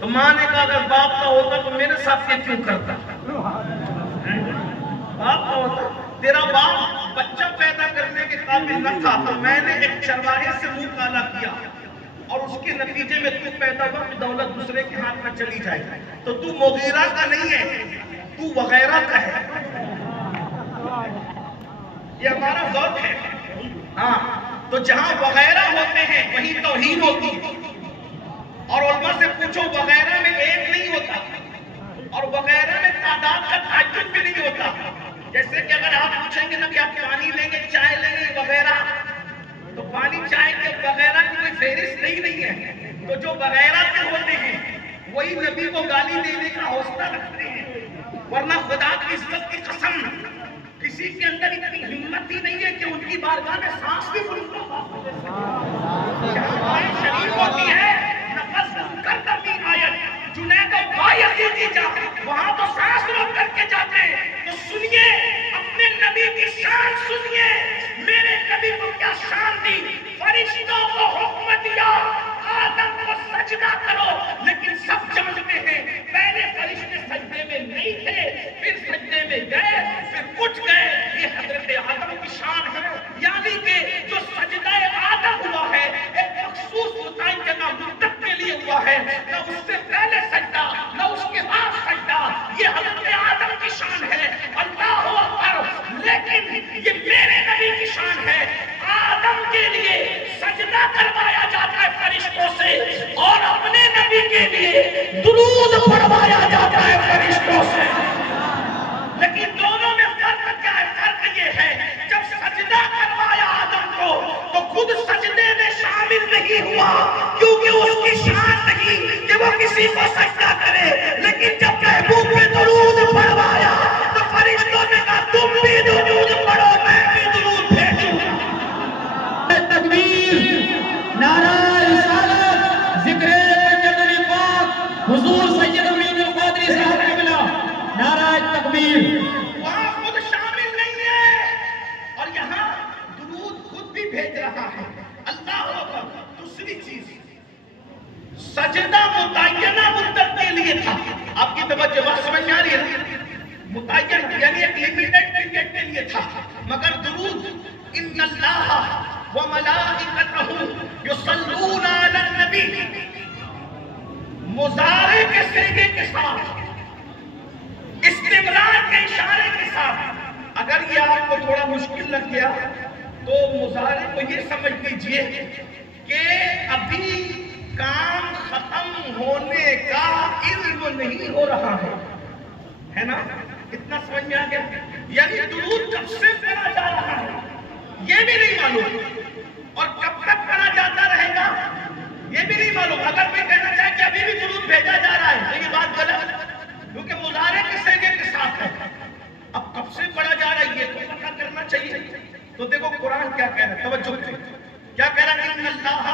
تو ماں نے کہا اگر باپ کا ہوتا تو میرے ساتھ یہ کیوں کرتا؟ باپ کا ہوتا، تیرا باپ بچہ پیدا کرنے کے قابل نہ تھا تو میں نے ایک چرواہے سے منہ کالا کیا اور اس کے نتیجے میں تو پیدا ہوا کہ دولت دوسرے کے ہاتھ میں چلی جائے، تو تو مغیرہ کا نہیں ہے، تو وغیرہ کا ہے۔ یہ ہمارا ذوق ہے۔ ہاں، تو جہاں وغیرہ ہوتے ہیں وہیں توہین ہوتی ہے۔ اور علماء سے پوچھو وغیرہ میں ایک نہیں ہوتا اور وغیرہ میں تعداد کا تعجب بھی نہیں ہوتا۔ جیسے کہ اگر آپ پوچھیں گے نا کہ آپ پانی لیں گے چائے لیں گے وغیرہ، تو پانی چائے کے وغیرہ کی کوئی فہرست نہیں ہے۔ تو جو وغیرہ کے ہوتے ہیں وہی نبی کو گالی دینے کا حوصلہ رکھتے ہیں، ورنہ خدا کی عزت کی قسم کسی کے اندر اتنی ہمت ہی نہیں ہے کہ ان کی بارگاہ میں سانس بھی بند شریف ہوتی ہے، نفس کر کبھی آیت جنید و بایزیدی جا وہاں تو سانس روک کر کے جاتے ہیں۔ تو سنیے اپنے نبی کی شان، سنیے میرے نبی کو کیا شان دی۔ فرشتوں کو حکم دیا آدم کو سجدہ کرو، لیکن سب جانتے ہیں پہلے فرشتے سجدے میں نہیں تھے، پھر سجدے میں گئے، پھر اٹھ گئے۔ یہ حضرت آدم کی شان ہے، یعنی کہ جو سجدہ آدم ہوا ہے ایک مخصوص متعینہ مدت کے لیے ہوا ہے، نہ اس سے پہلے سجدہ نہ اس کے بعد سجدہ، یہ حضرت آدم کی شان ہے۔ اللہ اکبر۔ لیکن یہ میرے نبی کی شان ہے، آدم کے لیے سجدہ کروایا جاتا ہے فرشتوں سے اور اپنے نبی کے لیے درود پڑھوایا جاتا ہے فرشتوں سے۔ لیکن دونوں میں فرق کیا ہے؟ فرق یہ ہے جب سجدہ کروایا آدم کو تو خود سجدے میں شامل نہیں ہوا، کیونکہ اس کی شان نہیں کہ وہ کسی کو سجدہ کرے، لیکن جب محبوب میں درود پڑھوایا تو فرشتوں نے کہا تم بھی درود پڑھو، میں بھی درود بھیجوں۔ تکبیر، نعرہ رسالت، ذکر جدل پاک، حضور سید امین القادری صاحب قبلہ، نعرہ تکبیر۔ وہاں خود شامل نہیں ہے اور یہاں درود خود بھی بھیج رہا ہے۔ اللہ اکبر۔ دوسری چیز، سجدہ متعینہ مدت کے لیے تھا۔ آپ کی توجہ بات سمجھ میں آ رہی ہے؟ متعین یعنی ایک لیمیٹڈ پیریڈ کے لیے تھا، مگر درود ان اللہ وملائکتہ یصلون علی النبی مضارع کے صیغے کے ساتھ، استمرار کے اشارے کے ساتھ۔ اگر یہ آپ کو تھوڑا مشکل لگ گیا تو مضارع کو یہ سمجھ لیجئے کہ ابھی کام ختم ہونے کا علم نہیں ہو رہا ہے نا؟ اتنا سمجھ میں آ گیا؟ یعنی درود کب سے پڑھا جا رہا ہے یہ بھی نہیں معلوم، اور کب تک پڑھا جاتا رہے گا یہ بھی نہیں معلوم۔ اگر کوئی کہنا چاہے کہ ابھی بھی درود بھیجا جا رہا ہے تو یہ بات غلط ہے، کیونکہ مضارع کے صیغے کے ساتھ ہے۔ اب کب سے پڑھا جا رہا ہے یہ تو پتہ کرنا چاہیے۔ تو دیکھو قرآن کیا کہہ رہا ہے، توجہ کریں کیا کہہ رہا ہے، ان اللہ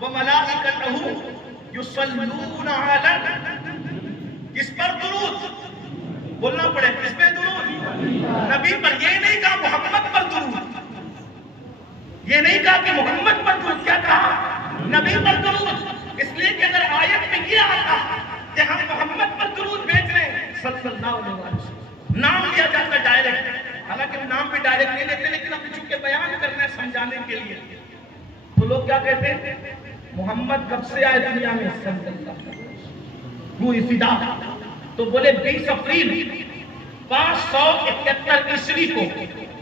وملائکتہ یصلون علی، کس پر درود بولنا پڑے، کس پہ درود؟ نبی پر۔ یہ نہیں کہا محمد پر درود، یہ نہیں کہا کہ محمد پر درود، کیا کہا؟ نبی پر درود۔ اس لیے کہ اگر آیت میں یہ آتا کہ ہم محمد پر درود بھیج رہے ہیں صلی اللہ علیہ وسلم، نام لیا جاتا ڈائریکٹ، حالانکہ نام بھی ڈائریکٹ نہیں لیتے، لیکن ہم نے چونکہ بیان کرنا ہے سمجھانے کے لیے، تو لوگ کیا کہتے ہیں محمد کب سے آئے دنیا میں صلی اللہ علیہ وسلم، وہ ابتدا، تو بولے 20 اپریل 571 عیسوی کو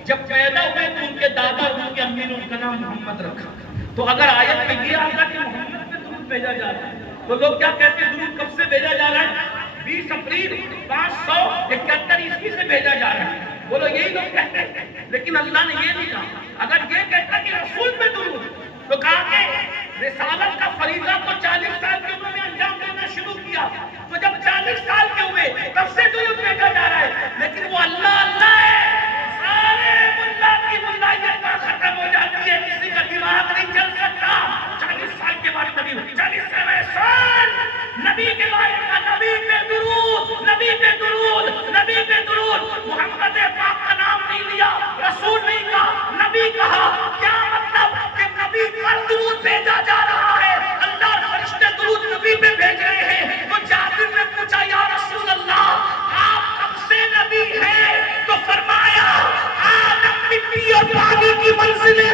جب پیدا ہوئے تو ان کے دادا اور ان کے امی نے ان کا نام محمد رکھا۔ تو اگر آیت میں یہ آتا کہ محمد پہ درود بھیجا جا رہا ہے تو لوگ کیا کہتے ہیں درود کب سے بھیجا جا رہا ہے؟ 20 اپریل 571 عیسوی سے بھیجا جا رہا ہے۔ بولو یہی لوگ کہتے ہیں، لیکن اللہ نے یہ نہیں کہا۔ اگر یہ کہتا کہ رسول پہ درود تو کہا کہ رسالت کا فریضہ تو 40 سال کی عمر میں انجام دینا شروع کیا، تو جب 40 سال کے ہوئے تب سے درود بھیجا جا رہا ہے، لیکن وہ اللہ اللہ ہے، سارے ملا کی ملائیت پر ختم ہو جاتی ہے، کسی کا دماغ نہیں چل سکتا۔ 40 سال کے بعد نبی 40 سال نبی کے بارے کا، نبی پہ درود، نبی پہ درود، نبی پہ درود۔ محمد پاک کا نام نہیں لیا، رسول نہیں کہا، نبی کہا۔ کیا مطلب کہ نبی پر درود بھیجا جا رہا ہے، اللہ فرشتے درود نبی پہ بھیج رہے ہیں۔ کی منزلیں